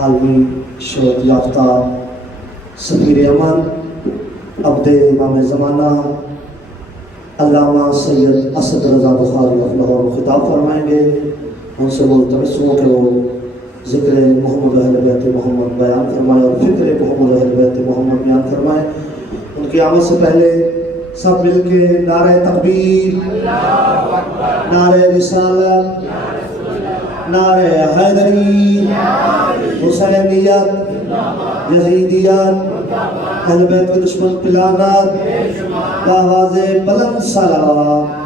عالمی شہرت یافتہ سفیر امن عبد امام زمانہ علامہ سید اسد رضا بخاری لاہور خطاب فرمائیں گے. ان سے ملتمس ہوں کہ وہ ذکر محمد اہل بیت محمد بیان فرمائیں اور فکر محمد اہل بیت محمد بیان فرمائیں. ان کی آمد سے پہلے سب مل کے نعرہ تکبیر، نعرہ رسالت، نعرہ حیدری، حسینیت، یزیدیت، اہل بیت کے دشمن پہ لعنت، بآواز بلند صلوات.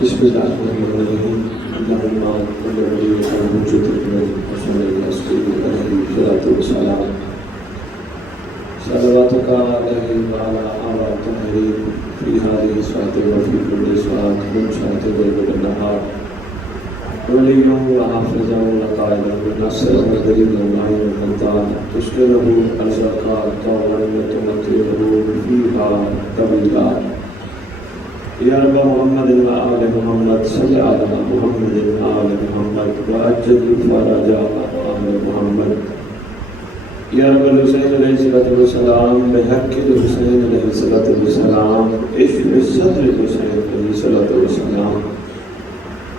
بسم اللہ الرحمن الرحیم. اللہم صل علی محمد صلاۃ والسلام صلواتک علیہ وعلی آلہ الطاہرین فی ہذہ الساعۃ وفی کل ساعۃ من ساعۃ الليل والنہار ولیہ وحافظہ وقائدہ وناصرہ ودلیلہ ومعینہ ومنتہا تشکرہ الزکاۃ وتمتعہ فیہا طویلا. یا رب محمد و آل محمد صلی علی محمد و آل محمد وعجل فرج آل محمد. یا رب الحسین علیہ السلام بحق الحسین علیہ السلام اشف صدر الحسین علیہ السلام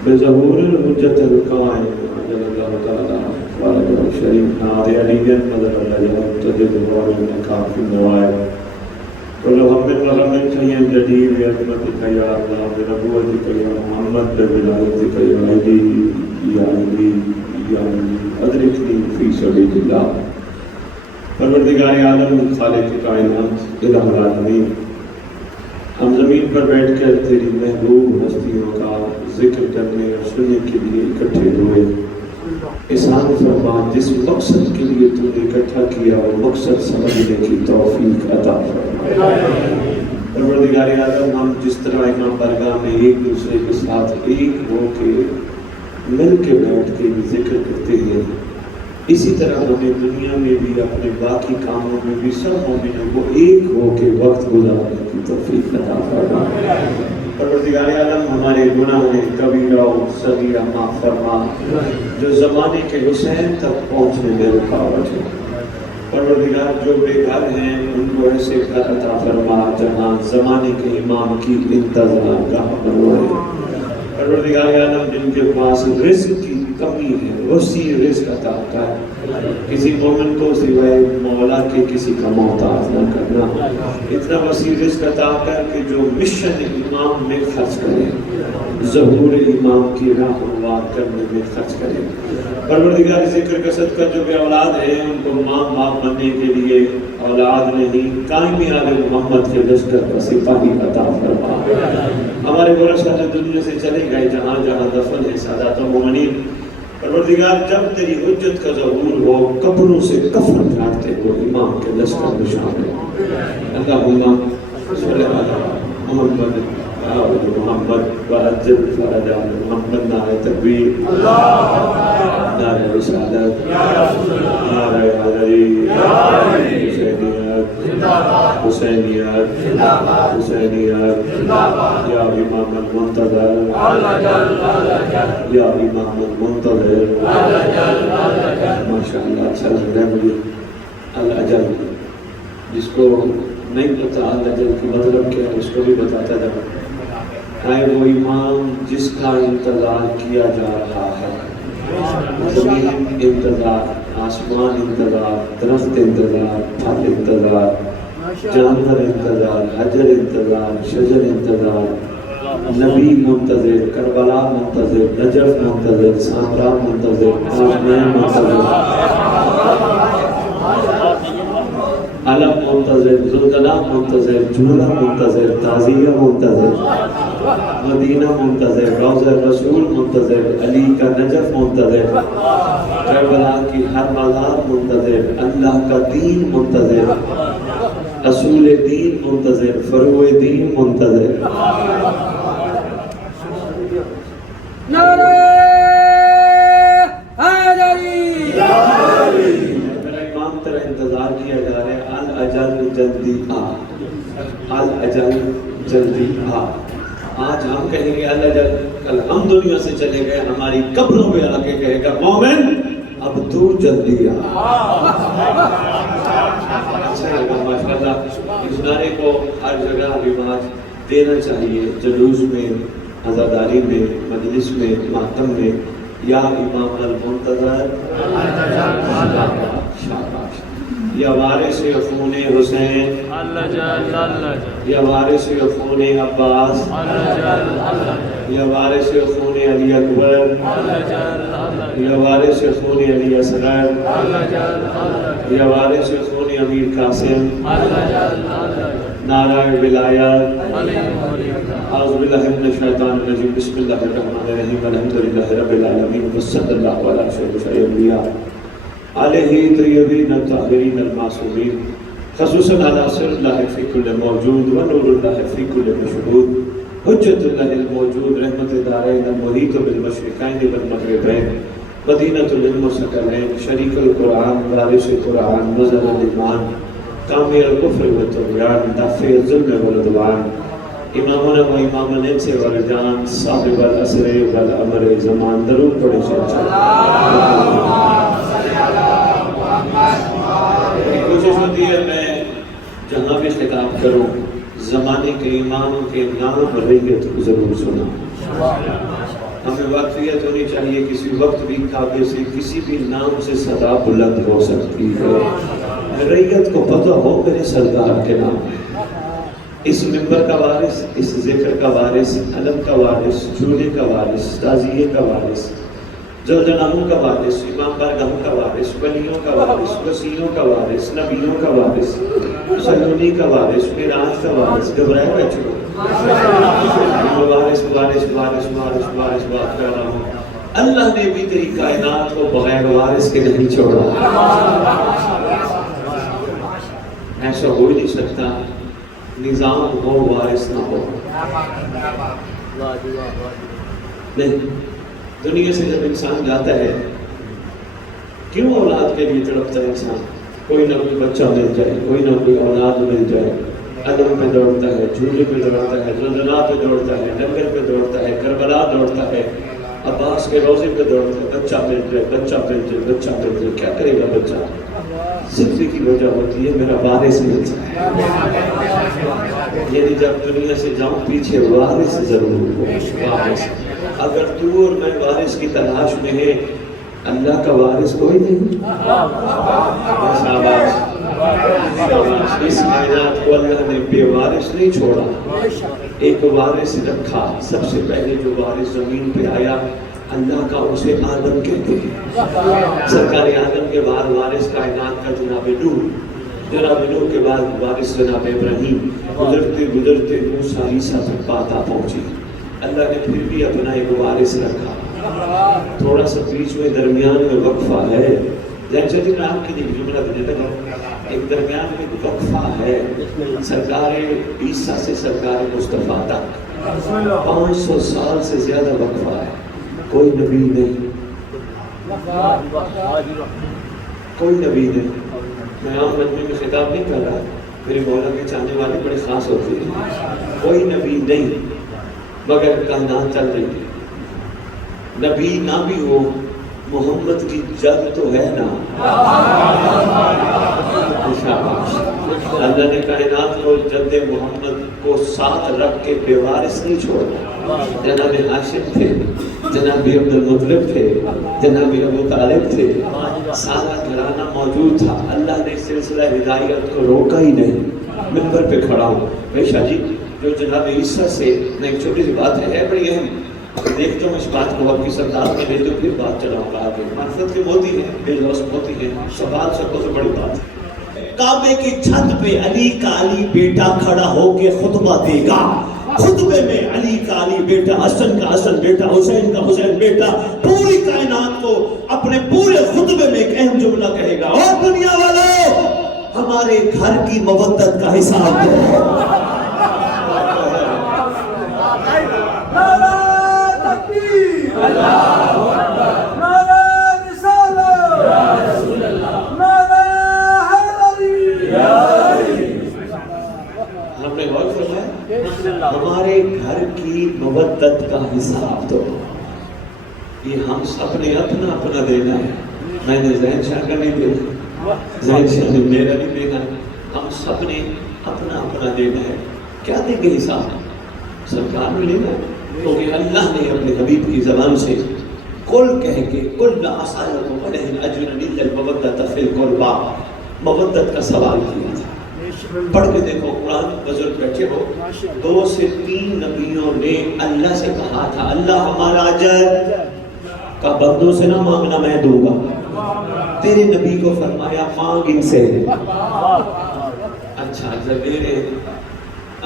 بظہور الحجت القائم عجل اللہ تعالی فرج الشریف نار علی مدد اللہ تجد وعلم کافی موائد ولو هم وغم خيام جديد بعظمتك يا الله بنبوتك يا محمد بولایتك يا علی یا علی یا علی ادرکنی فی سبیل اللہ. پروردگار عالم خالق کائنات الہ العالمین، ہم زمین پر بیٹھ کر تیری محبوب ہستیوں کا ذکر کرنے اور سننے کے لیے اکٹھے ہوئے. احسان فرما جس مقصد کے لیے تو نے اکٹھا کیا وہ مقصد سمجھنے کی توفیق عطا فرما. پروردگار اعظم ہم جس طرح امام بارگاہ میں ایک دوسرے کے ساتھ ایک ہو کے مل کے بیٹھ کے ذکر کرتے ہیں، اسی طرح ہمیں دنیا میں بھی اپنے باقی کاموں میں بھی سب مومنوں کو ایک ہو کے وقت گزارنے کی توفیق عطا فرما. پروردگار عالم ہمارے گناہ کبیرہ و صغیرہ معاف فرما جو زمانے کے حسین تک پہنچنے میں رکاوٹ ہے. پروردگار جو بے گھر ہیں ان کو ایسے گھر عطا فرما جہاں زمانے کے امام کی انتظار گاہ بنوائے. پروردگار عالم جن کے پاس رزق کی کمی ہے وسیع رزق عطا کر. کسی مومن کو سوائے مولا کے کسی کا محتاج نہ کرنا. اتنا وسیع رزق عطا کر کہ جو مشن امام میں خرچ کرے، ظہور امام کی راہ ہموار کرنے میں خرچ کرے. پروردگار ذکر کا صدقہ جو بے اولاد ہیں ان کو ماں باپ بننے کے لیے اولاد نہیں قائمی آل محمد کے لشکر کا سپاہی عطا فرما. ہمارے ورثہ جو دنیا سے چلے گئے جہاں جہاں دفن ہے سادات مومنین، پروردگار جب تیری حجت کا ظہور ہو کپڑوں سے کفن کاٹتے ہو امام کے لشکر میں شامل. اللہم صلی علی محمد محمد وعجل فرج آل محمد. نعرہ تکبیر، نعرہ رسالت، نعرہ حیدری، حسینیت، حسینیت، یا امام المنتظر، یا امام المنتظر. ماشاءاللہ اچھا لگ رہا ہے مجھے. الاجل، جس کو نہیں پتا الاجل کی مطلب کیا ہے اس کو بھی بتاتا جا. ہے وہ امام جس کا انتظار کیا جا رہا ہے. زمین انتظار، آسمان انتظار، درخت انتظار، پھل انتظار، جانور انتظار، حجر انتظار، شجر انتظار، نبی منتظر، کربلا منتظر، نجف منتظر، سامرا منتظر، آسمان منتظر، علم منتظر، زلزلہ منتظر، جھولا منتظر، تعزیہ منتظر، مدینہ منتظر، روضہ رسول منتظر، علی کا نجف منتظر، کربلا کی ہر مزار منتظر، اللہ کا دین منتظر، اصول دین منتظر، فروع دین منتظر. نعرہ حیدری. میرا امام تیرا انتظار کیا جا رہا ہے. الاجل جلدی آ. الاجل جلدی آ. آج ہم کہیں گے الاجل، کل ہم دنیا سے چلے گئے، ہماری قبروں پہ آ کے کہے گا مومن اب تو جلدی آ. اچھا لگا ماشاءاللہ. اس نعرے کو ہر جگہ رواج دینا چاہیے، جلوس میں، عزاداری میں، مجلس میں، ماتم میں. یا امام المنتظر شاباش. یا وارث خون حسین، یا وارث خون عباس، یا وارث خون علی اکبر، یا وارث خون علی اصغر، یا وارث خون امیر قاسم. نعرہ ولایت. اعوذ باللہ من الشیطان الرجیم. بسم اللہ الرحمن الرحیم. الحمدللہ رب العالمین وصلی اللہ علی سیدنا الانبیاء علیہ طیبین الطاہرین المعصومین خصوصاً علی سر اللہ فی کل موجود و نور اللہ فی کل مشہود حجت اللہ الموجود رحمت دارین المحیط بالمشرقین والمغربین مدینۃ العلم والثقلین شریک القرآن وارث قرآن نظر الایمان کامل الکفر والطغیان دافع الظلم والعدوان امامنا و امام الانس والجان صاحب العصر والامر زمان. درود پڑھیں کوشش ہوتی ہے میں جہاں بھی خطاب کروں زمانے کے اماموں کے نام ریت ضرور سنا. ہمیں واقفیت ہونی چاہیے کسی وقت بھی کعبے سے کسی بھی نام سے صدا بلند ہو سکتی ہے. ریت کو پتہ ہو میرے سردار کے نام ہے. اس منبر کا وارث، اس ذکر کا وارث، علم کا وارث، جھولے کا وارث، تعزیے کا وارث، جلجناہوں کا وارث، امام بارگاہوں کا وارث، ولیوں کا وارث، وسیعوں کا وارث، نبیوں کا وارث، سلونی کا وارث، معراج کا وارث. گھبرائے بیٹھے ہو وارث وارث وارث وارث وارث بات کر رہا ہوں. اللہ نے بھی تیری کائنات کو بغیر وارث کے نہیں چھوڑا. ایسا ہو ہی نہیں سکتا نظام ہو وارث نہ ہو. نہیں، دنیا سے جب انسان جاتا ہے کیوں اولاد کے لیے تڑپتا ہے انسان؟ کوئی نہ کوئی بچہ مل جائے، کوئی نہ کوئی اولاد مل جائے. علم پہ دوڑتا ہے، جھولے پہ دوڑتا ہے، زلزلہ پہ دوڑتا ہے، لنگر پہ دوڑتا ہے، کربلا دوڑتا ہے، عباس کے روزے پہ دوڑتا ہے. بچہ مل جائے، بچہ مل جائے، بچہ مل جائے. کیا کرے گا بچہ؟ صرف کی وجہ ہوتی ہے میرا وارث مل جائے. یعنی جب دنیا سے جاؤں پیچھے وارث ضرور ہو. وارث اگر تو اور میں وارث کی تلاش میں ہے، اللہ کا وارث کوئی نہیں. اس کائنات کو اللہ نے بے وارث نہیں چھوڑا، ایک وارث رکھا. سب سے پہلے جو وارث زمین پہ آیا اللہ کا اسے آدم کہتے ہیں. سرکار آدم کے بعد وارث کائنات کا جناب نوح، جناب نوح کے بعد وارث جناب ابراہیم. گزرتے گزرتے موسیٰ عیسیٰ تک بات آ پہنچی. اللہ نے پھر بھی اپنا ایک وارث رکھا. تھوڑا سا بیچ میں درمیان میں وقفہ ہے. جیسے میں آپ کے لیے جملہ دینے لگا، ایک درمیان میں وقفہ ہے. سرکار عیسیٰ سے سرکار مصطفیٰ تک 500 سال سے زیادہ وقفہ ہے. کوئی نبی نہیں، کوئی نبی نہیں. میں عام مجمع میں خطاب نہیں کر رہا، میرے مولا کے چاہنے والے بڑے خاص ہوتے ہیں. کوئی نبی نہیں مگر کائنات چل رہی ہے. نبی نہ بھی ہو محمد کی جد تو ہے نا. اللہ نے کائنات کو جد محمد کو ساتھ رکھ کے بے وارث نہیں چھوڑا. جناب ہاشم تھے، جناب عبد المطلب تھے، جناب ابو طالب تھے، سارا گھرانہ موجود تھا. اللہ نے سلسلہ ہدایت کو روکا ہی نہیں. منبر پہ کھڑا ہوں بھائی شاہ جی جو جناب عیسیٰ سے میں ایک چھوٹی سی بات ہے بڑی اہم دیکھتا ہوں اس بات کو آپ کی سردار میں لے تو پھر بات چلاؤں گا آگے. معرفت کے موتی ہیں، بے لوس موتی ہیں، سوال سب سے بڑی بات ہے. کعبے کی چھت پہ علی کا علی بیٹا کھڑا ہو کے خطبہ دے گا. خطبے میں علی کا علی بیٹا، حسن کا حسن بیٹا، حسین کا حسین بیٹا پوری کائنات کو اپنے پورے خطبے میں ایک اہم جملہ کہے گا، اور دنیا والوں ہمارے گھر کی مودت کا حساب دو. ہم نے غور فرمایا ہمارے گھر کی مودت کا حساب دو. یہ ہم سب نے اپنا اپنا دینا ہے. میں نے ذہن شاہ کا نہیں دینا, ذہن شاہ نے میرا نہیں دینا, ہم سب نے اپنا اپنا دینا ہے. کیا دیں گے حساب؟ سرکار نے لینا ہے, کیونکہ اللہ نے اپنے حبیب کی زبان سے کل کہہ کے کل لا اسألکم علیہ اجرا الا المودۃ فی القربى مودت کا سوال کیا تھا. پڑھ کے دیکھو قرآن, بزرگ بیٹھے ہو, 2 سے 3 نبیوں نے اللہ سے کہا تھا اللہ ہمارا اجر کا بندوں سے نہ مانگنا, میں دوں گا. تیرے نبی کو فرمایا مانگ ان سے. اچھا اجر دے رہے,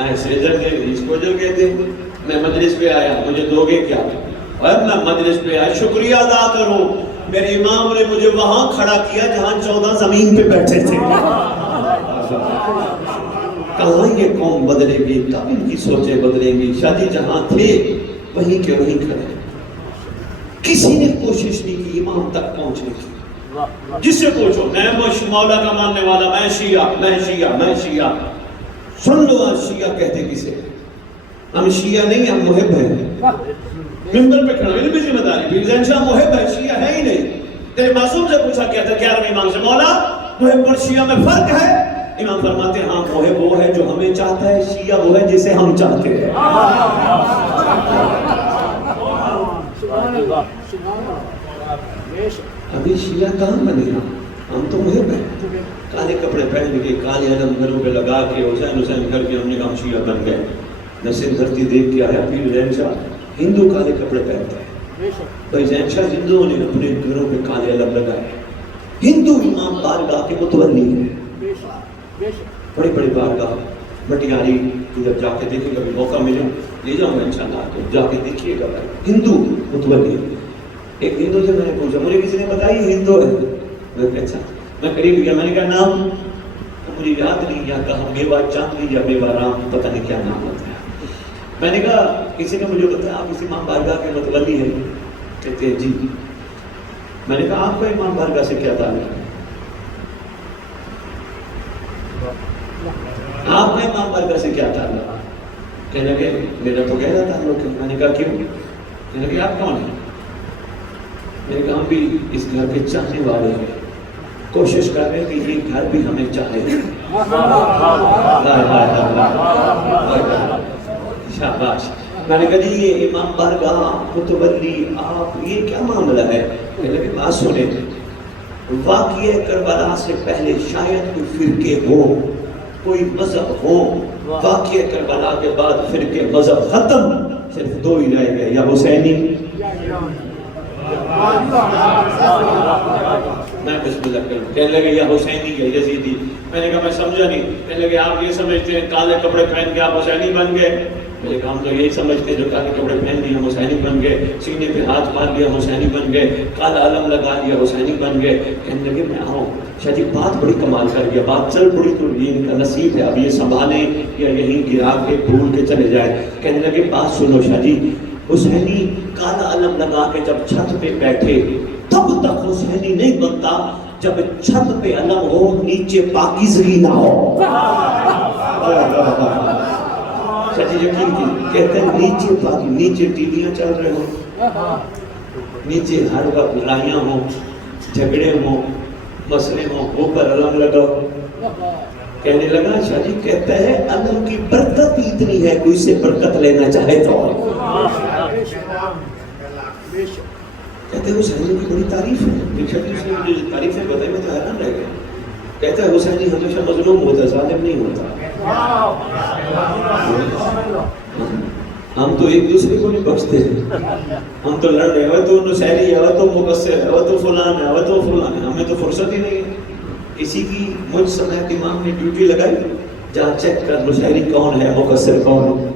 ایسے اجر دے رہے, اس کو اجر کہتے ہیں. میں مجلس پہ آیا, مجھے دو گے کیا؟ اور میں مجلس پہ آیا, شکریہ ادا کروں, میرے امام نے مجھے وہاں کھڑا کیا جہاں 14 زمین پہ بیٹھے تھے. کہاں یہ قوم بدلے گی, کب ان کی سوچیں بدلیں گی؟ شادی جہاں تھے وہیں کے وہیں کھڑے. کسی نے کوشش نہیں کی امام تک پہنچنے کی. جس سے پوچھو میں مولا کا ماننے والا, میں شیعہ, میں شیعہ, میں شیعہ. سن لو آج شیعہ کہتے کسے؟ ہم شیعہ نہیں, ہم محب ہیں. ممبر پہ کھڑا, علمی ذمہ داری, پیر زین شاہ محب ہے, شیعہ ہے ہی نہیں. تیرے معصوم سے پوچھا کیا تھا 11ویں امام سے, مولا محب اور شیعہ میں فرق ہے؟ امام فرماتے ہیں ہاں, محب وہ ہے جو ہمیں چاہتا ہے, شیعہ وہ ہے جسے ہم چاہتے ہیں. ابھی شیعہ کہاں بنے گا؟ ہم تو محب ہیں. کالے کپڑے پہن کے, کالے علم گھروں پہ لگا کے, حسین حسین کر کے ہم نے کہا ہم شیعہ بن گئے. نسل دھرتی دیکھ کے آیا پیر زین شاہ, ہندو کالے کپڑے پہنتے ہیں. بھائی زین شاہ ہندوؤں نے اپنے گھروں پہ کالے علم لگائے. ہندو امام بارگاہ کے متولی ہیں, بڑی بڑی بارگاہ. مٹیاری ادھر جا کے دیکھیں, کبھی موقع ملے لے جاؤں گا انشاءاللہ آپ کو, جا کے دیکھیے گا. ہندو متولی. ایک ہندو سے میں نے پوچھا, مجھے کسی نے بتایا یہ ہندو ہے. میں کہا اچھا. میں قریب گیا, میں نے کہا نام مجھے یاد نہیں, یا کہا میوا چاندنی یا میوا رام, پتہ نہیں کیا نام ہوتا ہے. میں نے کہا کسی نے مجھے بتایا آپ اس امام بارگاہ کے متولی ہیں؟ کہتے ہیں جی. میں نے کہا آپ کا امام بارگاہ سے کیا تعلق ہے؟ آپ کا امام بارگاہ سے کیا تعلق ہے؟ کہنے لگے میرا تو گہرا تعلق ہے. میں نے کہا کیوں؟ کہنے لگے آپ کون ہیں؟ میں نے کہا ہم بھی اس گھر کے چاہنے والے ہیں, کوشش کر رہے ہیں کہ یہ گھر بھی ہمیں چاہے. شاباش. میں نے کہا جی یہ امام بارگاہ متولی آپ, یہ کیا معاملہ ہے؟ کہنے لگے بات سنیں, واقعہ کربلا سے پہلے شاید کوئی فرقے ہوں, کوئی مذہب ہوں. واقعہ کربلا کے بعد فرقے مذہب ختم, صرف 2 ہی رہ گئے, یا حسینی. میں بسم اللہ کروں. کہنے لگے یا حسینی یا یزیدی. میں نے کہا میں سمجھا نہیں. کہنے لگے آپ یہ سمجھتے ہیں کالے کپڑے پہن کے آپ حسینی بن گئے؟ میں نے کہا ہم تو یہی سمجھتے ہیں جو کالے کپڑے پہن لیے ہم حسینی بن گئے, سینے پہ ہاتھ مار لیا حسینی بن گئے, کالا علم لگا لیا حسینی بن گئے. کہنے لگے میں آؤں. شاہ جی بات بڑی کمال کر گیا, بات چل پڑی تو یہ ان کا نصیب ہے, اب یہ سنبھالیں یا یہیں گرا کے بھول کے چلے جائیں. کہنے لگے بات سنو شاہ جی, حسینی کالا علم لگا کے جب چھت پہ بیٹھے تب تک حسینی نہیں بنتا جب چھت پہ علم ہو, نیچے پاکیزگی نہ ہو. شاہ جی یقین کی کہتے ہیں نیچے پاکی, نیچے ٹی ویاں چل رہے ہوں, نیچے ہر وقت لڑائیاں ہوں, جھگڑے ہوں, مسئلے ہوں, اوپر علم لگا. کہنے لگا شاہ جی کہتا ہے علم کی برکت اتنی ہے, کوئی سے برکت لینا چاہے تو. کہتے ہیں حسینی کی بڑی تعریف ہے. اس نے مجھے تعریفیں بتائی, میں تو حیران رہ گیا. کہتا ہے حسینی ہمیشہ مظلوم ہوتا ہے, ظالم نہیں ہوتا. ہم تو ایک دوسرے کو نہیں بخشتے ہیں, ہم تو لڑ رہے ہیں, تو نصیری ہے, تو مقصر ہے, تو فلان ہے, تو فلان ہے. ہمیں تو فرصت ہی نہیں ہے. کسی کی مجھ سمیت امام نے ڈیوٹی لگائی, جہاں چیک کر نصیری کون ہے, مقصر کون ہے.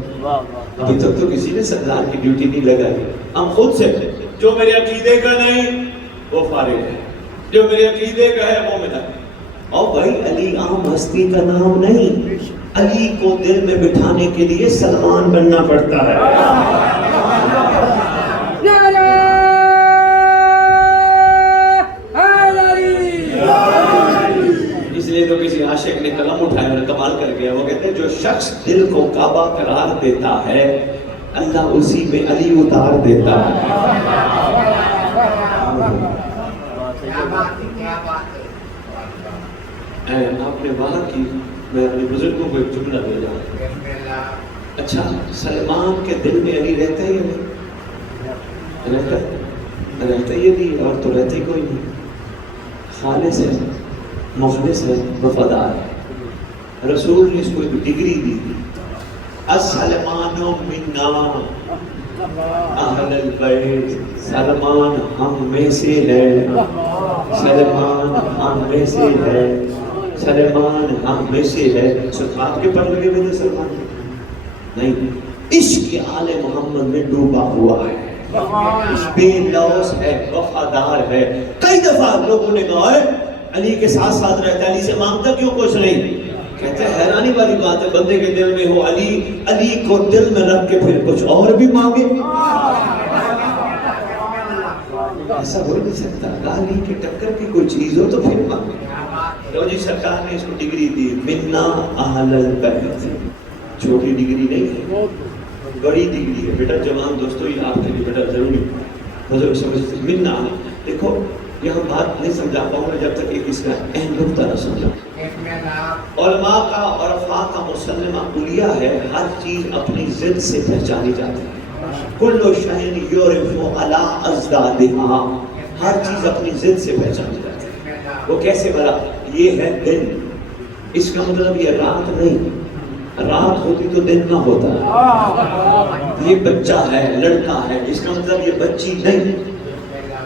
ابھی تک تو کسی نے سردار کی ڈیوٹی نہیں لگائی. ہم خود سے جو میرے عقیدے کا نہیں وہ فارغ ہے, جو میرے عقیدے کا ہے وہ ملا. اور بھائی علی عام ہستی کا نام نہیں, علی کو دل میں بٹھانے کے لیے سلمان بننا پڑتا ہے. اس لیے تو کسی شیخ نے قلم اٹھایا اور کمال کر گیا. وہ کہتے ہیں جو شخص دل کو کعبہ قرار دیتا ہے اللہ اسی میں علی اتار دیتا ہے. آپ نے وہاں کی میں اپنے بزرگوں کو ایک جملہ بھیجا. اچھا سلمان کے دل میں علی رہتا ہے یا نہیں؟ رہتا ہی نہیں اور تو رہتا ہی کوئی نہیں. خالص ہے, مخلص ہے, وفادار ہے. رسول نے اس کو ایک ڈگری دی, السلمان منا اہل البیت, سلمان ہم میں سے ہے, سلمان ہم میں سے ہے, سلمان ہم میں سے ہے. آپ کے پر لگے ہوئے تھے سلمان نہیں, عشق آل محمد میں ڈوبا ہوا ہے, بے لوث ہے, وفادار ہے. کئی دفعہ لوگوں نے کہا ہے علی کے ساتھ ساتھ رہتا ہے, علی سے مانگتا کیوں کچھ نہیں؟ کہتے ہیں حیرانی والی بات ہے, بندے کے دل میں ہو علی, علی کو دل میں رکھ کے پھر کچھ اور بھی مانگے. ایسا ہو نہیں سکتا. علی کے ٹکر کی کوئی چیز ہو تو پھر مانگے. تو جی سرکار نے اس کو ڈگری دی, منا اہل البیت. چھوٹی ڈگری نہیں ہے, بڑی ڈگری ہے. بیٹا جوان دوستو یہ آپ کے لیے بیٹا ضروری بزرگ سمجھتے منا. دیکھو یہاں بات نہیں سمجھا پاؤں گا جب تک ایک اس کا اہم نقطہ نہ سمجھا. علماء کا عرفاء کا مسلمہ کلیہ ہے, ہر چیز اپنی ضد سے پہچانی جاتی ہے. کل شیء یعرف علی اضدادہا, ہر چیز اپنی ضد سے پہچانی جاتی ہے. وہ کیسے بھلا؟ یہ ہے دن, اس کا مطلب یہ رات نہیں, رات ہوتی تو دن نہ ہوتا. یہ بچہ ہے, لڑکا ہے, اس کا مطلب یہ بچی نہیں.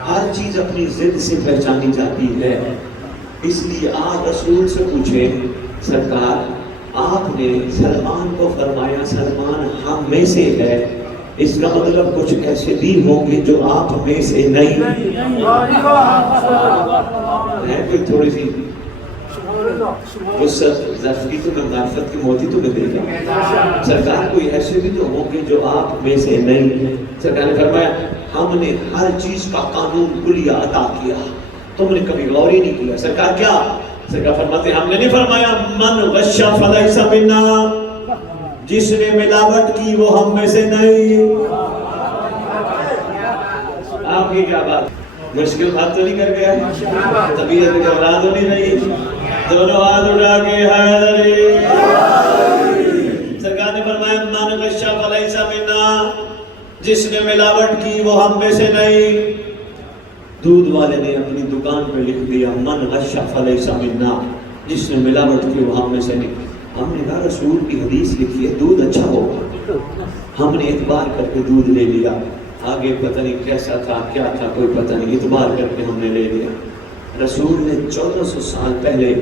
ہر چیز اپنی ضد سے پہچانی جاتی ہے. اس لیے آپ رسول سے پوچھیں سرکار آپ نے سلمان کو فرمایا سلمان ہم میں سے ہے, اس کا مطلب کچھ ایسے بھی ہوں گے جو آپ میں سے نہیں ہے. کوئی تھوڑی سی وسعت ظرف کی تو میں معرفت کی موتی تو میں دے گا. سرکار کوئی ایسے بھی تو ہوں گے جو آپ میں سے نہیں. سرکار نے فرمایا ہم نے ہر چیز کا قانون کلیہ عطا کیا, تم نے کبھی غور ہی نہیں کیا. سرکار کیا؟ سرکار فرماتے ہم نے نہیں فرمایا من غش فلیس منا, جس نے ملاوٹ کی وہ ہم میں سے نہیں. آپ کی کیا بات, مشکل بات تو نہیں کر گیا؟ طبیعت گھبراہٹ ہو نہیں رہی؟ دونوں ہاتھ اٹھا کے حیدری. سرکار نے فرمایا من غش فلیس منا, جس نے ملاوٹ کی وہ ہم میں سے نہیں. دودھ والے نے اپنی دکان پہ لکھ دیا من غش فلیس منا, جس نے ملاوٹ کی وہ ہم میں سے نہیں. ہم نے کہا رسول کی حدیث لکھی ہے دودھ اچھا ہوگا, ہم نے اعتبار کر کے دودھ لے لیا. آگے پتہ نہیں کیسا تھا کیا تھا کوئی پتہ نہیں, اعتبار کر کے ہم نے لے لیا. رسول نے 1400 سال پہلے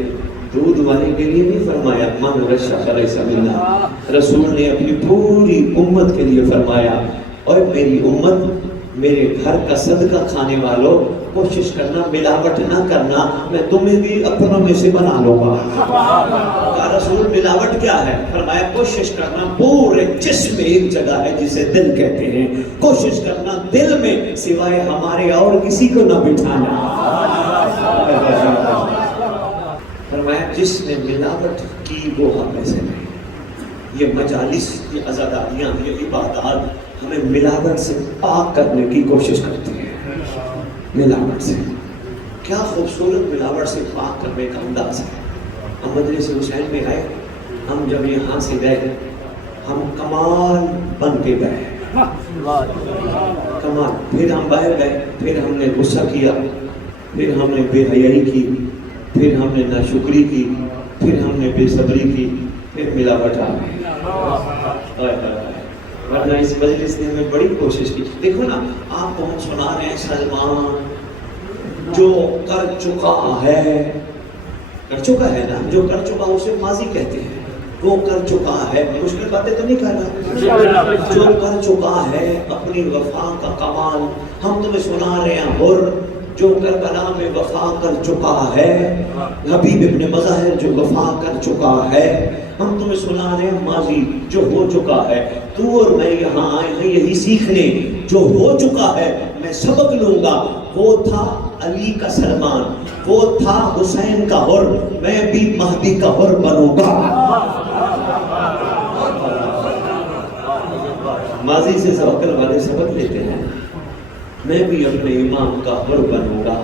دودھ والے کے لیے نہیں فرمایا من غش فلیس منا, رسول نے اپنی پوری امت کے لیے فرمایا اور میری امت میرے گھر کا صدقہ کھانے والوں کوشش کرنا ملاوٹ نہ کرنا, میں تمہیں بھی اپنوں میں سے بنا لوں گا. رسول ملاوٹ کیا ہے؟ فرمایا کوشش کرنا پورے جسم میں ایک جگہ ہے جسے دل کہتے ہیں, کوشش کرنا دل میں سوائے ہمارے اور کسی کو نہ بٹھانا. فرمایا جس نے ملاوٹ کی وہ ہم میں سے نہیں. یہ مجالس, یہ عزاداریاں, یہ عبادات ہمیں ملاوٹ سے پاک کرنے کی کوشش کرتی ہیں. ملاوٹ سے کیا خوبصورت ملاوٹ سے پاک کرنے کا انداز ہے. ہم مجلس حسین میں آئے, ہم جب یہاں سے گئے ہم کمال بن کے گئے, کمال. پھر ہم باہر گئے, پھر ہم نے غصہ کیا, پھر ہم نے بے حیائی کی, پھر ہم نے ناشکری کی, پھر ہم نے بے صبری کی, پھر ملاوٹ آ گئی. ورنہ اس مجلس نے ہمیں بڑی کوشش کی. دیکھو نا آپ کو ہم سنا رہے ہیں سلمان جو کر چکا ہے, کر چکا ہے نا, جو کر چکا اسے ماضی کہتے ہیں. وہ کر چکا ہے, مشکل باتیں تو نہیں کر رہا, جو کر چکا ہے اپنی وفا کا کمال. ہم تمہیں سنا رہے ہیں اور جو کربلا میں وفا کر چکا ہے, حبیب ابن مظاہر جو وفا کر چکا ہے. ہم تمہیں سنا رہے ہیں ماضی جو ہو چکا ہے. تو اور میں یہاں آئے ہیں یہی سیکھنے, جو ہو چکا ہے میں سبق لوں گا. وہ تھا علی کا سلمان، وہ تھا حسین کا حر، میں بھی مہدی کا حر بنوں گا۔ ماضی سے عقل والے سبق لیتے ہیں، میں بھی اپنے امام کا حر بنوں گا۔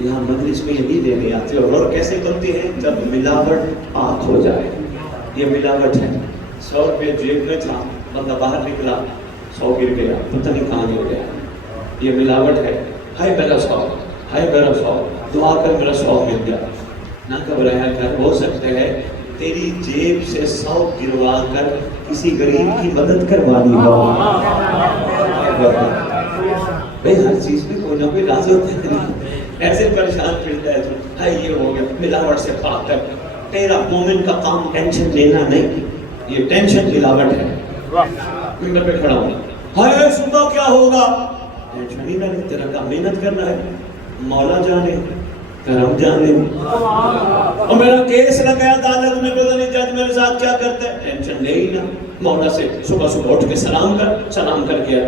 یہاں مجلس میں یہی لینے آتے ہیں، اور کیسے بنتی ہے؟ جب ملاوٹ پاک ہو جائے۔ یہ ملاوٹ ہے۔ 100 روپے جیب میں تھا، بندہ باہر نکلا 100 گر گیا، پتہ نہیں کہاں گر گیا۔ یہ ملاوٹ ہے۔ ہائے میرا 100، ہائے میرا 100، دعا کر میرا 100 مل گیا۔ نہ گھبرایا کر، ہو سکتا ہے تیری جیب سے 100 گروا کر کسی غریب کی مدد کروانی ہو۔ بھئی ہر چیز میں کوئی نہ کوئی راز ہوتا ہے، ایسے پریشان پھرتا ہے تو ہائے یہ ہو گیا۔ ملاوٹ سے پاک کر۔ تیرا مومن کا کام ٹینشن لینا نہیں، یہ ٹینشن ملاوٹ ہے۔ ممبر پہ کھڑا ہوں، ہائے صبح کیا ہوگا؟ ٹینشن ہی نہ لے، تیرا کام محنت کرنا ہے۔ مولا جانے، کرم جانے۔ اور میرا کیس لگا عدالت میں، پتہ نہیں جج میرے ساتھ کیا کرتا ہے، ٹینشن لے ہی نہ۔ مولا سے صبح صبح اٹھ کے سلام کر کے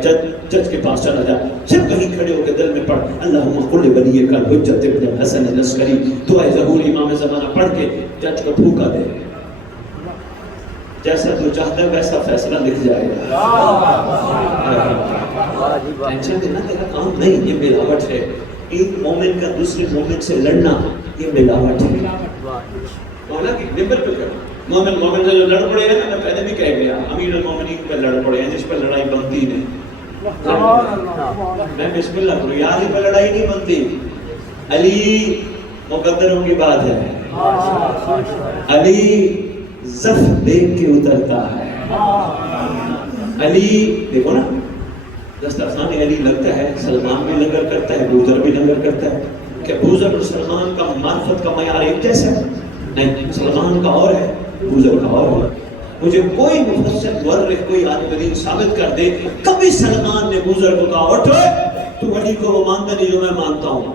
جج کے پاس چلا جا، صرف کہیں کھڑے ہو کے دل میں پڑھ اللہم قل ولیک الحجۃ ابن الحسن العسکری، دعائے ظہور امام زمانہ پڑھ کے جج کو پھونکا دے۔ جیسا تو چاہتا ہے ویسا فیصلہ لکھ جائے گا۔ ٹینشن لینا تیرا کام نہیں، یہ ملاوٹ ہے۔ ایک مومن کا دوسرے مومن سے لڑنا، یہ ملاوٹ ہے۔ مولا کی نمبر پہ کرو، مومن سے جو لڑ پڑے ہیں نا، میں پہلے بھی کہہ گیا، امیر المومنین پہ لڑ پڑے ہیں، جس پہ لڑائی بنتی نہیں۔ میں بسم اللہ کروں، یہاں پہ لڑائی نہیں بنتی۔ علی مقدروں کی بات ہے، علی زف دیکھ کے اترتا ہے۔ علی دیکھو نا، دسترخوان علی لگتا ہے، سلمان بھی لنگر کرتا ہے، بوذر بھی لنگر کرتا ہے۔ کہ بوذر اور سلمان کا معرفت کا معیار ایک جیسا ہے؟ نہیں، سلمان کا اور ہے، بوذر کا اور ہے۔ مجھے کوئی مفسر مورخ کوئی عالم دین ثابت کر دے کبھی سلمان نے بوذر کو کہا اٹھو تو علی کو وہ مانتا نہیں جو میں مانتا ہوں۔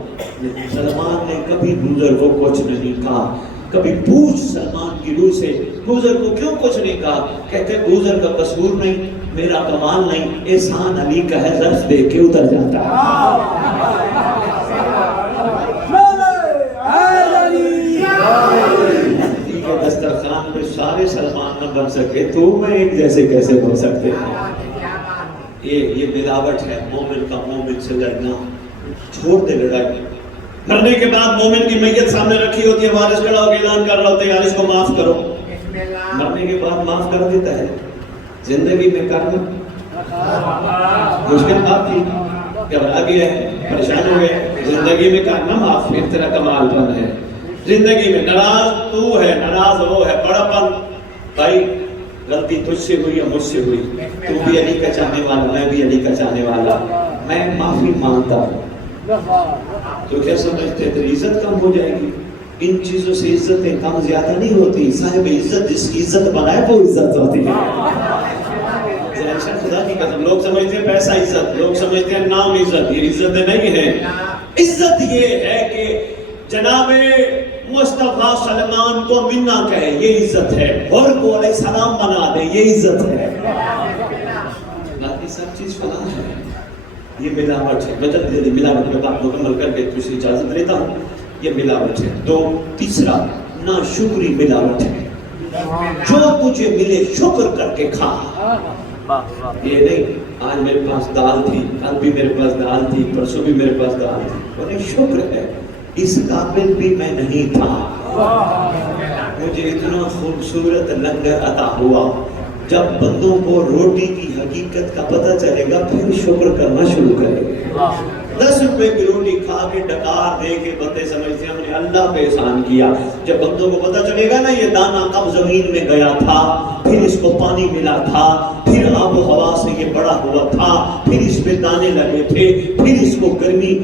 سلمان نے کبھی بوذر کو کچھ نہیں کہا۔ کبھی پوچھ سلمان کی روح سے بوذر کو کیوں کچھ نہیں کہا؟ کہتے بوذر کا قصور نہیں، میرا کمال نہیں، احسان علی کا ہے، ظرف دے کے اتر جاتا ہے۔ دسترخوان پہ سارے سلمان نہ بن سکے تو میں ایک جیسے کیسے بن سکتے ہیں؟ یہ ملاوٹ ہے۔ مومن کا مومن سے لڑنا، چھوڑ دے لڑائی۔ مرنے کے بعد مومن کی میت سامنے رکھی ہوتی ہے، وارث کھڑا ہو کے اعلان کر رہا ہوتا ہے یار اس کو معاف کرو۔ مرنے کے بعد معاف کر دیتا ہے، زندگی میں کرنا مشکل بات تھی، گھبرا گیا ہے، پریشان ہو گیا، زندگی میں کرنا معاف، پھر تیرا کمال پن ہے۔ زندگی میں ناراض تو ہے، ناراض وہ ہے، بڑا پن۔ بھائی غلطی تجھ سے ہوئی یا مجھ سے ہوئی، تو بھی علی کا چاہنے والا، میں بھی علی کا چاہنے والا، میں معافی مانگتا ہوں۔ تو کیا سمجھتے تیری عزت کم ہو جائے گی؟ ان چیزوں سے عزتیں کم زیادہ نہیں ہوتی، صاحب عزت جس کی عزت بنائے وہ عزت ہوتی ہے۔ خدا کی قسم، لوگ سمجھتے ہیں پیسہ عزت، لوگ سمجھتے ہیں نام عزت، یہ عزت نہیں ہے۔ عزت یہ ہے کہ جناب مصطفیٰ سلمان کو منا کہے، یہ عزت ہے، اور کو علیہ السلام بنا دے، یہ عزت ہے۔ باقی سب چیز فلاں ہے، یہ ملاوٹ ہے۔ میں جلدی ملاوٹ میں بات مکمل کر کے تجھ سے اجازت لیتا ہوں۔ یہ ملاوٹ ہے۔ تیسرا، ناشکری ملاوٹ ہے۔ جو تجھے ملے شکر کر کے کھا۔ یہ نہیں آج میرے پاس دال تھی، کل بھی میرے پاس دال تھی، پرسوں بھی میرے پاس دال تھی، انہیں شکر ہے اس قابل بھی میں نہیں تھا، مجھے اتنا خوبصورت لنگر عطا ہوا۔ جب بندوں کو روٹی کی حقیقت کا پتہ چلے گا پھر شکر کرنا شروع کرے گا۔ 10 روپے کی روٹی کھا کے ڈکار دے کے بندے سمجھتے ہیں ہم نے اللہ پہ احسان کیا۔ جب بندوں کو پتہ چلے گا نا یہ دانہ کب زمین میں گیا تھا، پھر اس کو پانی ملا تھا، پھر آب و ہوا سے یہ بڑا ہوا تھا، پھر اس پہ دانے لگے تھے، پھر اس کو گرمی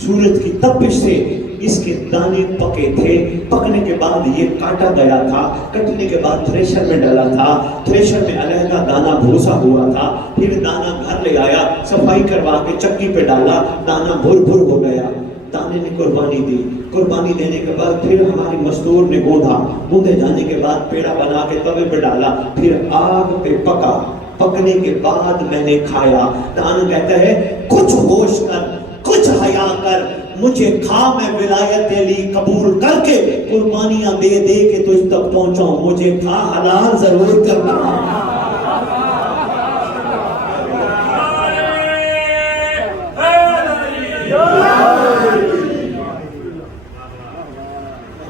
سورج کی تپش سے اس کے دانے پکے تھے، پکنے کے بعد یہ کاٹا گیا تھا، کٹنے کے بعد تھریشر میں ڈالا تھا، تھریشر میں علیحدہ دانا بھوسا ہوا تھا، پھر دانا گھر لے آیا، صفائی کروا کے چکی پہ ڈالا، دانا بھر بھر ہو گیا، دانے نے قربانی دی، قربانی دینے کے بعد پھر ہماری مزدور نے گوندھا، گوندھے جانے کے بعد پیڑا بنا کے توے پہ ڈالا، پھر آگ پہ پکا، پکنے کے بعد میں نے کھایا۔ دانا کہتا ہے کچھ ہوش کر، کچھ حیا کر، مجھے کھا میں ولایت علی قبول کر کے قربانیاں دے دے کے تجھ تک پہنچاؤں، مجھے کھا حلال ضرور کرنا۔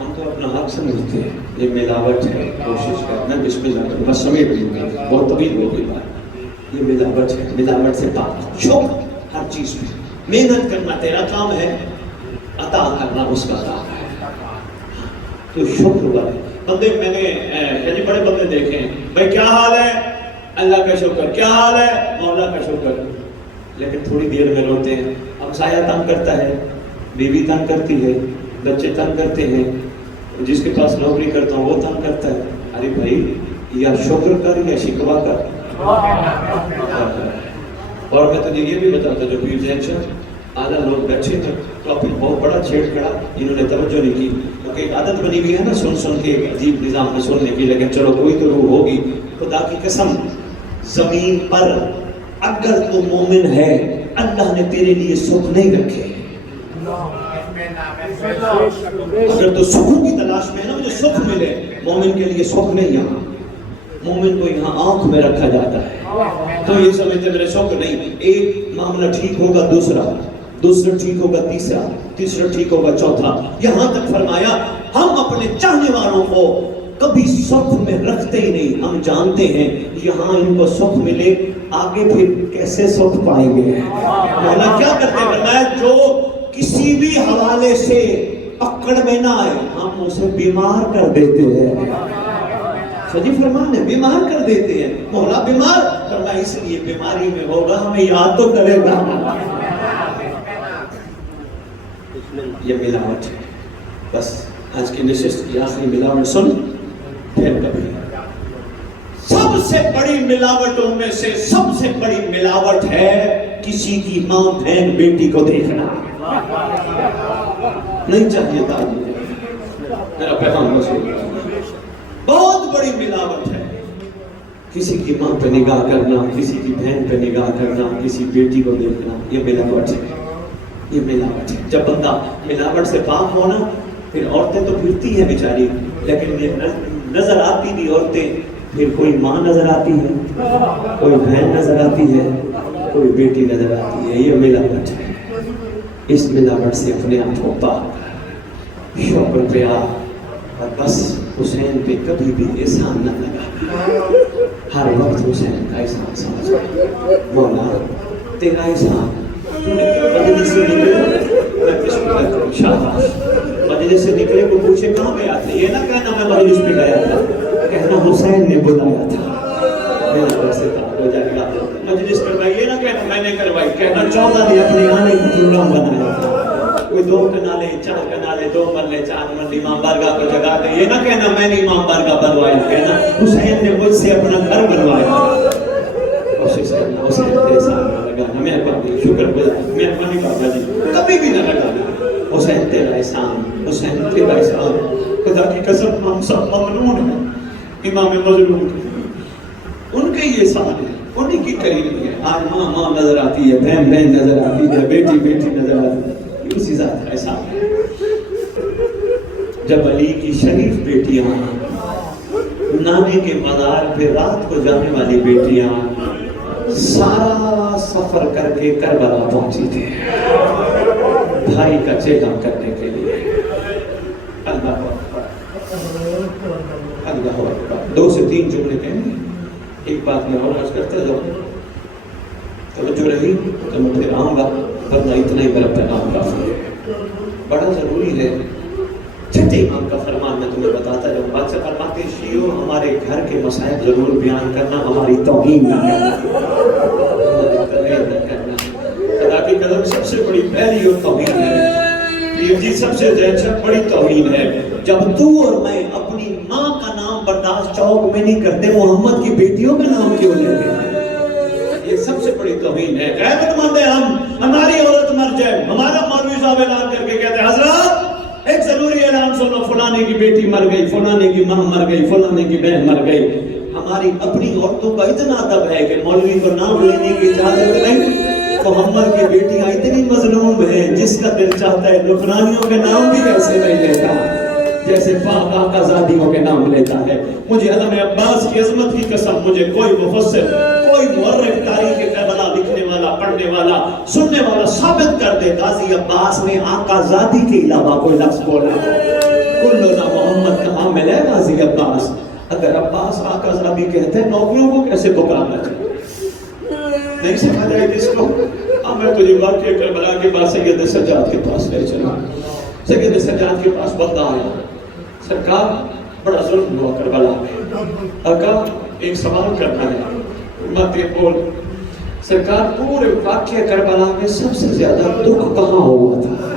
ہم تو اپنا حق سمجھتے ہیں، یہ ملاوٹ ہے، کوشش کرنا بسم اللہ بس سمیٹ لوں گا، بہت طویل ہو گئی بات، یہ ملاوٹ ہے، ملاوٹ سے پاک، شکر ہر چیز پہ محنت کرنا تیرا کام ہے، عطا کرنا اس کا کام ہے، تو شکر والے بندے میں نے یعنی بڑے بندے دیکھے ہیں، بھائی کیا حال ہے؟ اللہ کا شکر، کیا حال ہے؟ مولا کا شکر، لیکن تھوڑی دیر میں روتے ہیں، ہمسایہ تنگ کرتا ہے، بیوی تنگ کرتی ہے، بچے تنگ کرتے ہیں، جس کے پاس نوکری کرتا ہوں وہ تنگ کرتا ہے، ارے بھائی یا شکر کر یا شکوہ کر۔ اور میں تجھے یہ بھی بتاتا جو پیر زین شاہ آدھا لوگ بیٹھے تھے ٹاپک بہت بڑا چھیڑ کھڑا، انہوں نے توجہ نہیں کی کیونکہ ایک عادت بنی ہوئی ہے نا سن سن کے عجیب نظام میں سننے کی، لیکن چلو کوئی تو روح ہوگی۔ خدا کی قسم زمین پر اگر تو مومن ہے اللہ نے تیرے لیے سکھ نہیں رکھے، اگر تو سکھوں کی تلاش میں ہے نا مجھے سکھ ملے، مومن کے لیے سکھ نہیں یہاں، مومن کو یہاں آنکھ میں رکھا جاتا ہے، تو یہ سمجھتے میرے سکھ نہیں، ایک معاملہ ٹھیک ہوگا دوسرا ٹھیک ہوگا تیسرا ٹھیک ہوگا چوتھا، یہاں تک فرمایا ہم اپنے چاہنے والوں کو کبھی سکھ میں رکھتے ہی نہیں، ہم جانتے ہیں یہاں ان کو سکھ ملے آگے پھر کیسے سکھ پائیں گے۔ مولا کیا کرتے ہیں فرمایا جو کسی بھی حوالے سے پکڑ میں نہ آئے ہم اسے بیمار کر دیتے ہیں، سجی فرمان ہے بیمار کر دیتے ہیں، مولا بیمار فرمایا اس لیے بیماری میں ہوگا ہمیں یاد تو کرے گا۔ یہ ملاوٹ ہے، بس آج کی نشست کی آخری ملاوٹ سن پھر کبھی۔ سب سے بڑی ملاوٹوں میں سے سب سے بڑی ملاوٹ ہے کسی کی ماں بہن بیٹی کو دیکھنا، نہیں چاہیے تھا میرا پیغام وصول، بہت بڑی ملاوٹ ہے کسی کی ماں پہ نگاہ کرنا، کسی کی بہن پہ نگاہ کرنا، کسی بیٹی کو دیکھنا، یہ ملاوٹ ہے، یہ ملاوٹ ہے۔ جب بندہ ملاوٹ سے پاک ہونا پھر عورتیں تو پھرتی ہیں بیچاری، لیکن یہ نظر آتی بھی عورتیں، پھر کوئی ماں نظر آتی ہے، کوئی بہن نظر آتی ہے، کوئی بیٹی نظر آتی ہے، یہ ملاوٹ ہے۔ اس ملاوٹ سے اپنے آپ کو پاک شکر پہ آ، اور بس حسین پہ کبھی بھی احسان نہ لگا، ہر وقت حسین کا احسان سمجھ، مولا تیرا احسان، مجلس سے نکلے میں کس کو کہتا ہوں شاباش، مجلس سے نکلے کو پوچھے کہاں گیا تھا، یہ نہ کہنا میں مجلس پہ گیا تھا، کہنا حسین نے بلایا تھا، میرا گھر سے تعلق ہو جائے گا۔ مجلس کروائی یہ نہ کہنا میں نے کروائی، کہنا 14 نے اپنے آنے کا پروگرام بنایا تھا، کوئی 2 کنالے 4 کنالے 2 مرلے 4 مرلے امام بارگاہ کو جگہ دے، یہ نہ کہنا میں نے امام بارگاہ بنوایا، کہنا حسین نے مجھ سے اپنا گھر بنوایا۔ کوشش کرنا حسین کے سامنے لگانا، مہربانی شکر گزار، مہربانی بابا جی کبھی بھی نہ لگانا، حسین تیرا احسان، حسین تیرا احسان، خدا کی قسم ہم سب ممنون ہیں امام مظلوم کے، ان کے یہ احسان ہے، انہی کی قریب ہے، آج ماں نظر آتی ہے، بہن نظر آتی ہے، بیٹی نظر آتی ہے، اسی ذات کا احسان ہے۔ جب علی کی شریف بیٹیاں نانے کے مزار پہ رات کو جانے والی بیٹیاں سارا سفر کر کے کربلا پہنچی تھی بھائی کا چہرہ کرنے کے لیے، اللہ اکبر اللہ اکبر، 2 سے 3 جملے کہیں، ایک بات میں اور عرض کرتا جاؤں، توجہ رہی تو میں پھر آؤں گا، ورنہ اتنا ہی میرا پیغام کافی ہے، بڑا ضروری ہے۔ چھٹے امام کا فرمان میں تمہیں بتاتا جاؤں، بات سے فرماتے شیعوں ہمارے گھر کے مسائل ضرور بیان کرنا، ہماری توہین نہ کرنا، خدا کی قدم سب سے بڑی پہلی اور توہین ہے، پیر جی سب سے بڑی توہین ہے جب تو اور میں اپنی ماں کا نام برداشت چوک میں نہیں کرتے، محمد کی بیٹیوں کا نام کیوں لیتے ہیں؟ یہ سب سے بڑی توہین ہے۔ غیرت مند ہیں ہم، ہماری عورت مر جائے، ہمارا مولوی صاحب اعلان کر کے کہتے ہیں حضرات ایک ضروری اعلان سنو، فلانے کی بیٹی مر گئی، فلانے کی ماں مر گئی، فلانے کی بہن مر گئی۔ ہماری اپنی عورتوں کا اتنا ادب ہے کہ مولوی کو نام لینے کی اجازت نہیں، محمد کی بیٹیاں اتنی مظلوم ہیں جس کا دل چاہتا ہے لبنانیوں کے نام بھی ایسے نہیں لیتا جیسے پاک آقا زادیوں کے نام لیتا ہے. مجھے علم عباس کی عظمت کی قسم مجھے کوئی مفسر کوئی مورخ تاریخ کربلا لکھنے والا پڑھنے والا سننے والا ثابت کر دے غازی عباس نے آقا زادی کے علاوہ کوئی لفظ بولا. کلنا محمد کا حامل ہے غازی عباس. اگر عباس آقا زادی کہتے ہیں نوکریوں کو کیسے پکارنا چاہیے؟ نہیں سمجھ آئی جس کو. اب میں تجھے واقعہ کربلا کے بعد سید سجاد کے پاس لے چلا. سید سجاد کے پاس بندہ آیا. سرکار بڑا ظلم ہوا کربلا میں. آقا ایک سوال کرنا ہے. مت یہ بول. سرکار پورے واقعہ کربلا میں سب سے زیادہ دکھ کہاں ہوا تھا؟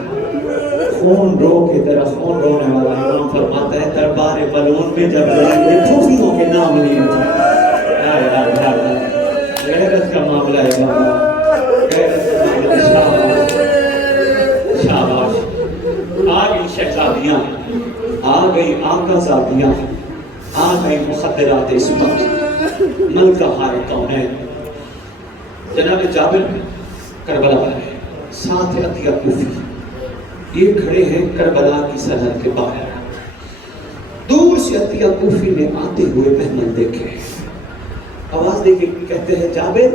خون رو کے طرح خون رونے والا امام فرماتا ہے دربار ملعون میں جب لائے پھوپھیوں کے نام لیے تھے. غیرت کا معاملہ ہے بابا. غیرت کا معاملہ. شاباش شاباش. آ گئی شہزادیاں, آ گئی آقا زادیاں, آ گئی مخدرات عصمت, ملکہ ہائے کونین. جناب جابر کربلا ہے, ساتھ عطیہ کوفی, یہ کھڑے ہیں کربلا کی سرحد کے باہر. دور سے عطیہ کوفی نے آتے ہوئے مہمان دیکھے. آواز دے کے کہتے ہیں جابر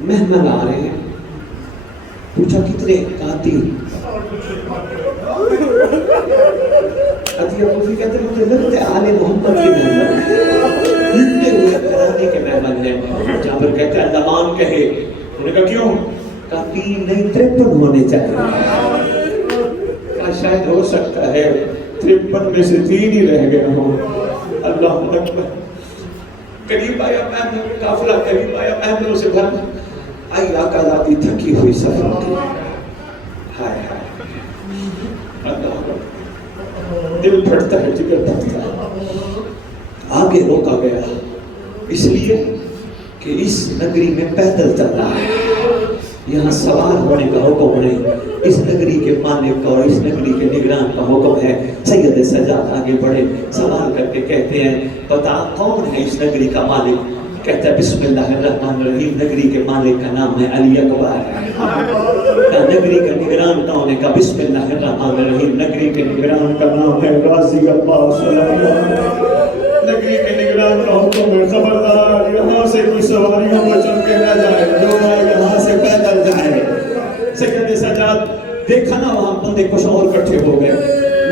مہمان آ رہے ہیں. پوچھا کتنے؟ کہا 3. عطیہ کوفی کہتے ہیں مجھے لگتا ہے آل محمد کے مہمان لٹے ہوئے گھرانے کے مہمان ہیں. جابر کہتے ہیں اللہ کہے. انہوں نے کہا کیوں؟ کہا 3 نہیں 53 ہونے چاہیے. کہا شاید ہو سکتا ہے 53 میں سے 3 ہی رہ گئے ہوں. اللہ اکبر. قریب آیا مہمانوں کا قافلہ, قریب آیا مہمانوں سے بھر آئی آقا زادی تھکی ہوئی سفر کی. ہائے ہائے اللہ اکبر. دل پھٹتا ہے, جگر پھٹتا ہے. آگے روکا گیا اس لیے کہ اس نگری میں پیدل چل رہا ہے. یہاں سوار ہونے کا حکم نہیں, اس نگری کے مالک کا اور اس نگری کے نگران کا حکم ہے. سید سجاد آگے بڑھے, سوال کر کے کہتے ہیں بتا کون ہے اس نگری کا مالک؟ کہتا ہے بسم اللہ الرحمن الرحیم. نگری کے مالک کا نام ہے علی اکبر. نگری کا نگران کون ہے؟ کہا بسم اللہ الرحمن الرحیم. نگری کے نگران کا نام ہے غازی عباس. نگری کے نگران کا حکم ہے خبردار یہاں سے کوئی سواریوں میں چل کے نہ جائے, جو آئے یہاں سے پیدل جائے. سید سجاد دیکھا نا وہاں بندے کچھ اور کٹھے ہو گئے.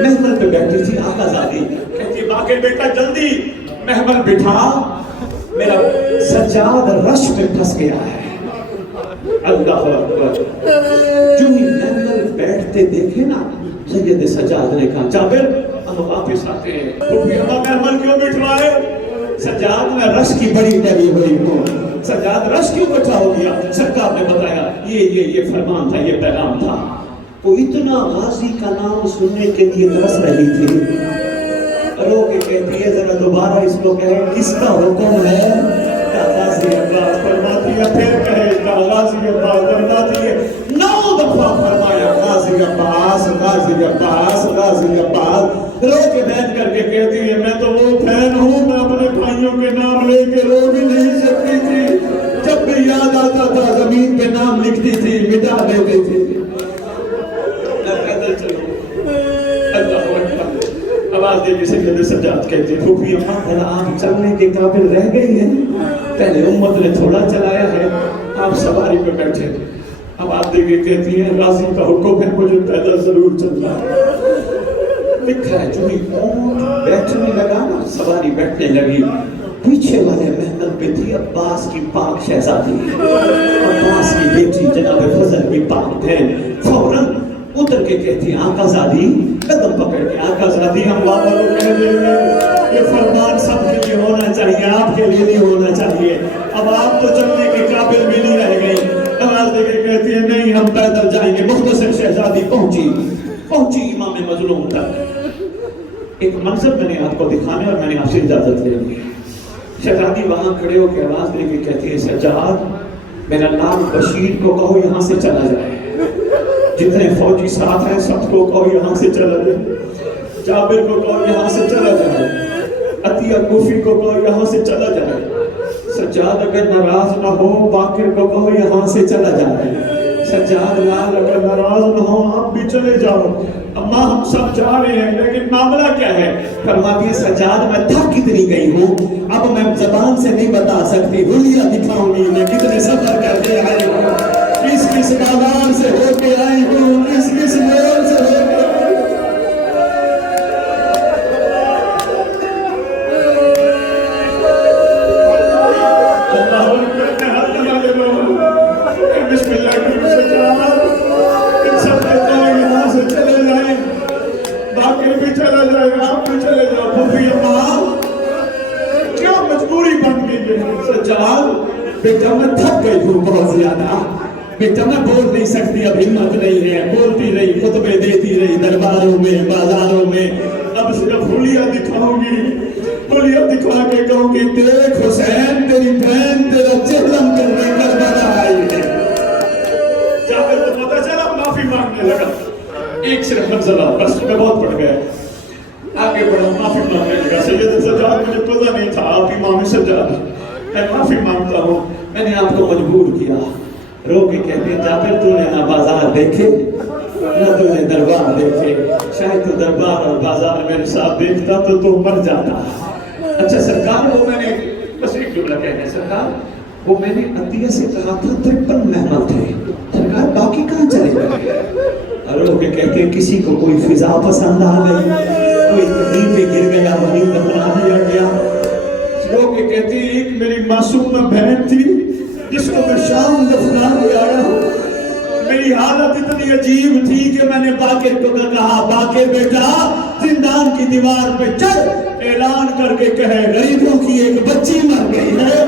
محمل پہ بیٹھی تھی آقا زادی, کہتی باقی بیٹا جلدی محمل بٹھا, میرا سجاد رش میں پھنس گیا ہے. اللہ اکبر. جو ہی محمل بیٹھتے دیکھے نا سید سجاد نے کہا جابر ہم واپس آتے ہیں. تو پھر ہم محمل کیوں بٹھوائے؟ سجاد میں رش کی بڑی ڈری ہوئی ہوں. سجاد رش کیوں بٹھا ہو گیا؟ سرکار نے بتایا یہ فرمان تھا, یہ پیغام تھا. وہ اتنا غازی کا نام سننے کے لیے ترس رہی تھی. رو کے کہتی ہے ذرا دوبارہ اس کو کہیں کس کا حکم ہے؟ غازی عباس. فرماتی ہے پھر کہے غازی عباس. فرماتی ہے 9 دفعہ فرمایا غازی عباس غازی عباس غازی عباس. رو کے بیٹھ کر کے کہتی ہے میں تو وہ فین ہوں, میں اپنے بھائیوں کے نام لے کے رو بھی نہیں سکتی تھی. جب بھی یاد آتا تھا زمین پہ نام لکھتی تھی, مٹا دیتی تھی. آواز دے کے سید سجاد کہتے ہیں پھوپھی اماں آپ چلنے کے قابل رہ گئی ہیں. پہلے امت نے تھوڑا چلایا ہے, آپ سواری پہ بیٹھے. آواز دے کے کہتی ہیں غازی کا حکم ہے مجھے پیدل ضرور چلنا ہے. لکھا ہے جو ہی اونٹ بیٹھنے لگا نا سواری بیٹھنے لگی, پیچھے والے محمل پہ تھی عباس کی پاک شہزادی, عباس کی بیٹی جناب فضل کی پاک بہن. فوراً اتر کے کہتی ہیں آقا زادی, قدم پکڑ کے آقا زادی ہم بابا کو کہہ دیں گے یہ فرمان سب کے لیے ہونا چاہیے, آپ کے لیے نہیں ہونا چاہیے. اب آپ تو چلنے کے قابل بھی نہیں رہ گئی. آواز دے کے کہتی ہے نہیں ہم پیدل جائیں گے. مختصر شہزادی پہنچی امام مظلوم تک. ایک منظر میں نے آپ کو دکھانے اور میں نے آپ سے اجازت لے لی. شہزادی وہاں کھڑے ہو کے آواز دے کے کہتی ہے سجاد میرا نام بشیر کو کہو یہاں سے چلا جائے. جتنے فوجی ساتھ ہیں سب کو کہو یہاں سے چلا جائے. جابر کو کہو یہاں سے چلا جائے. عطیہ کوفی کو کہو یہاں سے چلا جائے. سجاد اگر ناراض نہ ہو باقر کو کہو یہاں سے چلا جائے. سجاد لال اگر ناراض نہ ہو آپ بھی چلے جاؤ. اماں ہم سب جا رہے ہیں لیکن معاملہ کیا ہے؟ فرماتی ہے سجاد میں تھک کتنی گئی ہوں اب میں زبان سے نہیں بتا سکتی. حلیہ دکھاؤں گی میں کتنے سفر کر کے آئی ہوں, کس بازار سے ہو کے آئی ہوں, کس مول سے ہو کے بسم اللہ کی سجاد ان سب کے جائیں یہاں سے چلے جائیں. باقر بھی چلا جائے آپ بھی چلے جاؤ. پھوپھی اماں کیا مجبوری بن گئی ہے؟ سجاد بیٹا میں تھک گئی ہوں بہت زیادہ. بیٹا میں بول نہیں سکتی اب ہمت نہیں ہے. بولتی رہی خطبے دیتی رہی درباروں میں بازاروں میں. اب صرف حلیہ دکھاؤں گی. حلیہ دکھا کے کہوں گی دیکھ حسین تیری بہن تیرا چہلم کرنے کربلا آئی ہے. جابر کو پتا چلا معافی مانگنے لگا. ایک صرف منزلہ بس میں بہت پڑ گیا. آگے بڑھا معافی مانگنے لگا. سید سجاد مجھے پتا نہیں تھا آپ امام سجاد میں معافی مانگتا ہوں میں نے آپ کو مجبور کیا. رو کے کہتے ہیں جابر تو نے نہ بازار دیکھے نہ تو نے دربار دیکھے. شاید تو دربار اور بازار میرے ساتھ دیکھتا تو مر جاتا. اچھا سرکار وہ میں نے بس ایک جملہ کہنا ہے سرکار وہ میں نے عطیہ سے کہا تھا 53 مہمان تھے سرکار باقی کہاں چلے گئے؟ رو کے کہتے ہیں کسی کو کوئی فضا پسند آ گئی, کوئی کہیں پہ گر گیا وہیں دفنا دیا گیا. رو کے کہتے ہیں ایک میری معصوم بہن تھی جس کو میں شام دفنا کے آیا ہوں. میری حالت اتنی عجیب تھی کہ میں نے باقر کو کہا باقر بیٹا زندان کی دیوار پہ چڑھ اعلان کر کے کہے غریبوں کی ایک بچی مر گئی ہے.